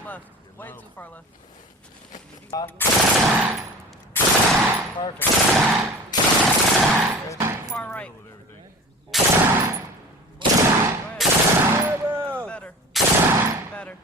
far left. Way too far left. Perfect. Far right. Better. Better.